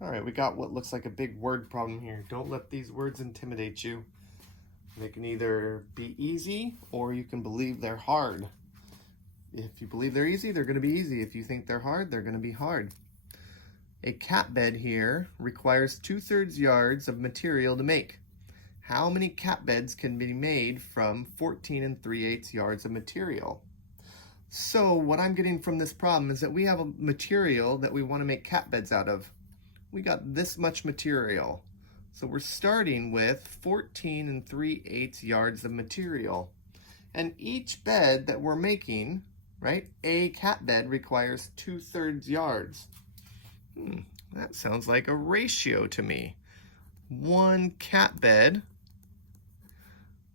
All right, we got what looks like a big word problem here. Don't let these words intimidate you. They can either be easy or you can believe they're hard. If you believe they're easy, they're going to be easy. If you think they're hard, they're going to be hard. A cat bed here requires 2/3 yards of material to make. How many cat beds can be made from 14 3/8 yards of material? So what I'm getting from this problem is that we have a material that we want to make cat beds out of. We got this much material. So we're starting with 14 3/8 yards of material. And each bed that we're making, right, a cat bed requires 2/3 yards. That sounds like a ratio to me. One cat bed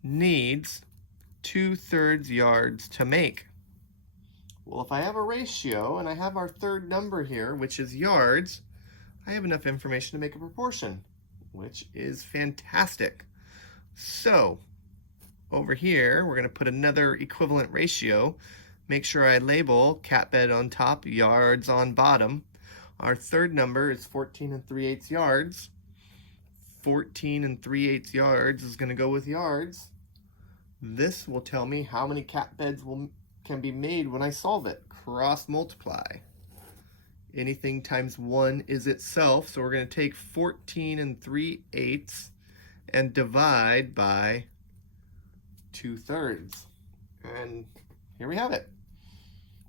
needs 2/3 yards to make. Well, if I have a ratio and I have our third number here, which is yards, I have enough information to make a proportion, which is fantastic. So over here, we're going to put another equivalent ratio. Make sure I label cat bed on top, yards on bottom. Our third number is 14 3/8 yards. 14 3/8 yards is going to go with yards. This will tell me how many cat beds can be made when I solve it. Cross multiply. Anything times 1 is itself, so we're going to take 14 3/8 and divide by 2/3. And here we have it.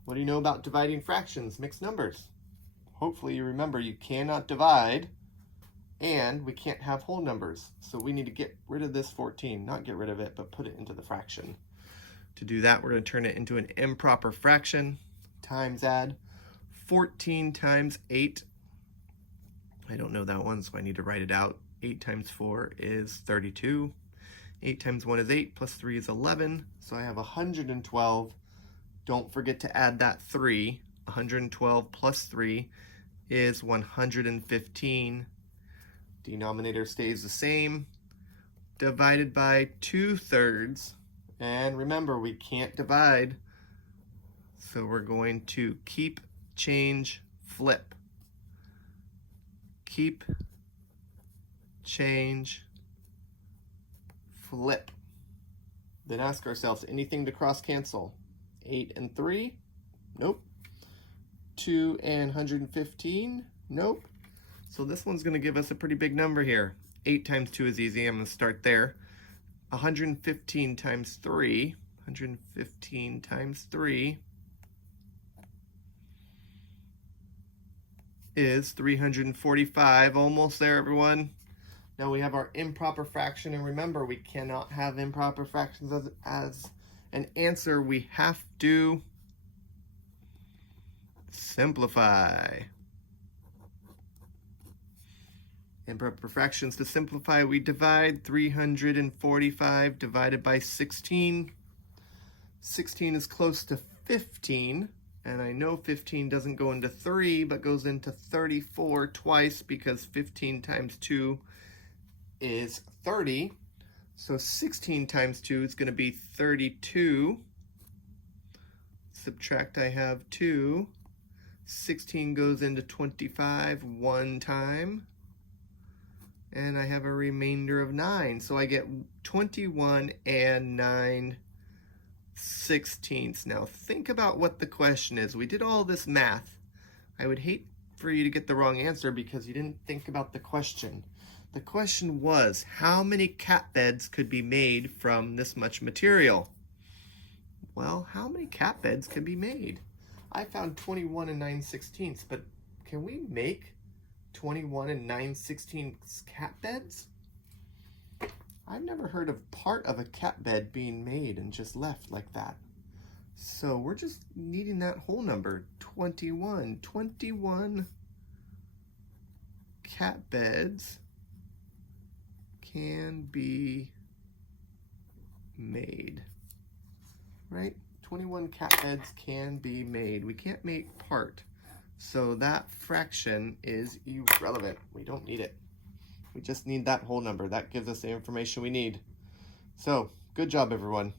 What do you know about dividing fractions, mixed numbers? Hopefully you remember you cannot divide and we can't have whole numbers. So we need to get rid of this 14, not get rid of it, but put it into the fraction. To do that, we're going to turn it into an improper fraction. Times add 14 times 8. I don't know that one, so I need to write it out. 8 times 4 is 32. 8 times 1 is 8, plus 3 is 11. So I have 112. Don't forget to add that 3. 112 plus 3 is 115. Denominator stays the same. Divided by 2/3. And remember, we can't divide. So we're going to keep, change, flip. Keep, change, flip. Then ask ourselves, anything to cross cancel? 8 and 3? Nope. 2 and 115? Nope. So this one's going to give us a pretty big number here. 8 times 2 is easy. I'm going to start there. 115 times 3. 115 times 3 is 345. Almost there, everyone. Now we have our improper fraction, and remember, we cannot have improper fractions as an answer. We have to simplify. Improper fractions, to simplify, we divide 345 divided by 16. 16 is close to 15, and I know 15 doesn't go into 3, but goes into 34 twice because 15 times 2 is 30. So 16 times 2 is going to be 32. Subtract, I have 2. 16 goes into 25 one time. And I have a remainder of 9. So I get 21 and 9/16. Now think about what the question is. We did all this math. I would hate for you to get the wrong answer because you didn't think about the question. The question was, how many cat beds could be made from this much material? Well, how many cat beds can be made? I found 21 and 9/16, but can we make 21 and 9/16 cat beds? I've never heard of part of a cat bed being made and just left like that. So we're just needing that whole number, 21. 21 cat beds can be made, right? 21 cat beds can be made. We can't make part. So that fraction is irrelevant. We don't need it. We just need that whole number. That gives us the information we need. So, good job, everyone.